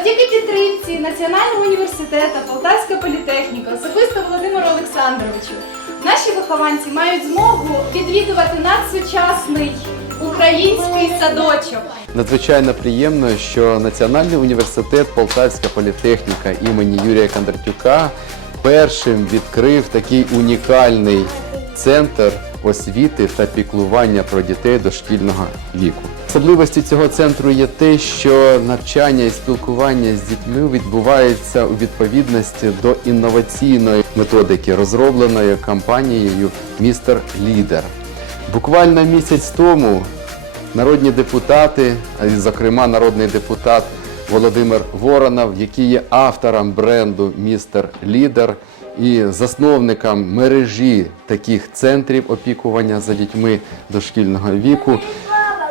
підтримці Національного університету Полтавська політехніка, особисто Володимиру Олександровичу, наші вихованці мають змогу відвідувати надсучасний український садочок. Надзвичайно приємно, що Національний університет Полтавська політехніка імені Юрія Кондратюка першим відкрив такий унікальний центр освіти та піклування про дітей дошкільного віку. Особливості цього центру є те, що навчання і спілкування з дітьми відбувається у відповідності до інноваційної методики, розробленої компанією Містер Лідер. Буквально місяць тому народні депутати, а зокрема народний депутат Володимир Воронов, який є автором бренду Містер Лідер і засновником мережі таких центрів опікування за дітьми дошкільного віку,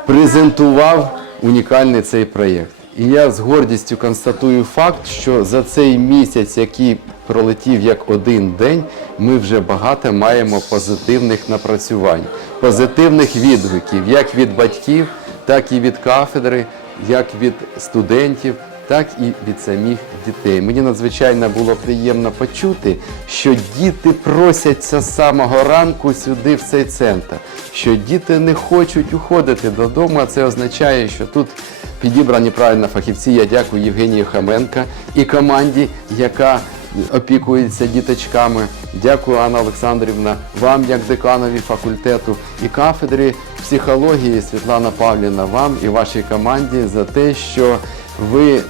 презентував унікальний цей проєкт. І я з гордістю констатую факт, що за цей місяць, який пролетів як один день, ми вже багато маємо позитивних напрацювань, позитивних відгуків як від батьків, так і від кафедри, як від студентів, так і від самих дітей. Мені надзвичайно було приємно почути, що діти просяться з самого ранку сюди, в цей центр, що діти не хочуть уходити додому, а це означає, що тут підібрані правильно фахівці. Я дякую Євгенії Хаменка і команді, яка опікується діточками. Дякую, Анна Олександрівна, вам, як деканові факультету і кафедрі психології Світлана Павлівна, вам і вашій команді за те, що ви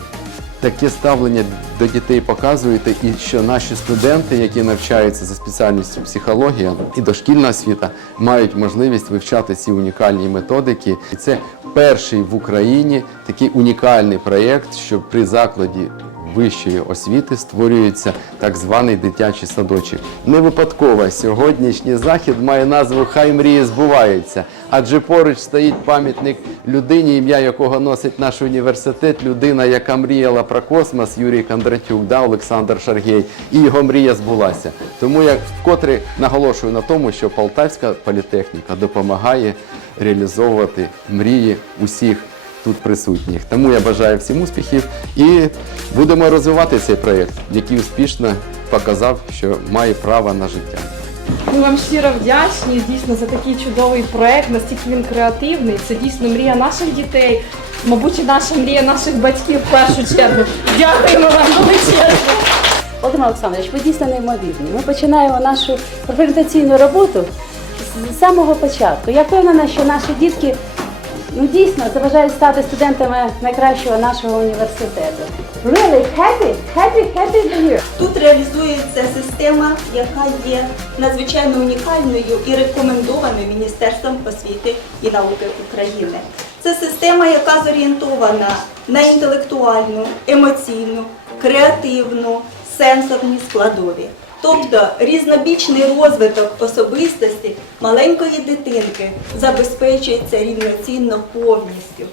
таке ставлення до дітей показуєте, і що наші студенти, які навчаються за спеціальністю психологія і дошкільна освіта, мають можливість вивчати ці унікальні методики. І це перший в Україні такий унікальний проєкт, що при закладі вищої освіти створюється так званий дитячий садочок. Не випадково сьогоднішній захід має назву Хай мрії збуваються, адже поруч стоїть пам'ятник людині, ім'я якого носить наш університет, людина, яка мріяла про космос, Юрій Кондратюк, да, Олександр Шаргей, і його мрія збулася. Тому я вкотре наголошую на тому, що Полтавська політехніка допомагає реалізовувати мрії усіх тут присутніх. Тому я бажаю всім успіхів і будемо розвивати цей проєкт, який успішно показав, що має право на життя. Ми вам щиро вдячні дійсно за такий чудовий проект, настільки він креативний. Це дійсно мрія наших дітей, мабуть, і наша мрія наших батьків в першу чергу. Дякуємо вам величезно. Володимир Олександрович, ви дійсно неймовірні. Ми починаємо нашу презентаційну роботу з самого початку. Я впевнена, що наші дітки ну, дійсно заважають стати студентами найкращого нашого університету. Really happy, happy, happy to. Тут реалізується система, яка є надзвичайно унікальною і рекомендованою Міністерством освіти і науки України. Це система, яка зорієнтована на інтелектуальну, емоційну, креативну, сенсорні складові. Тобто різнобічний розвиток особистості маленької дитинки забезпечується рівноцінно повністю.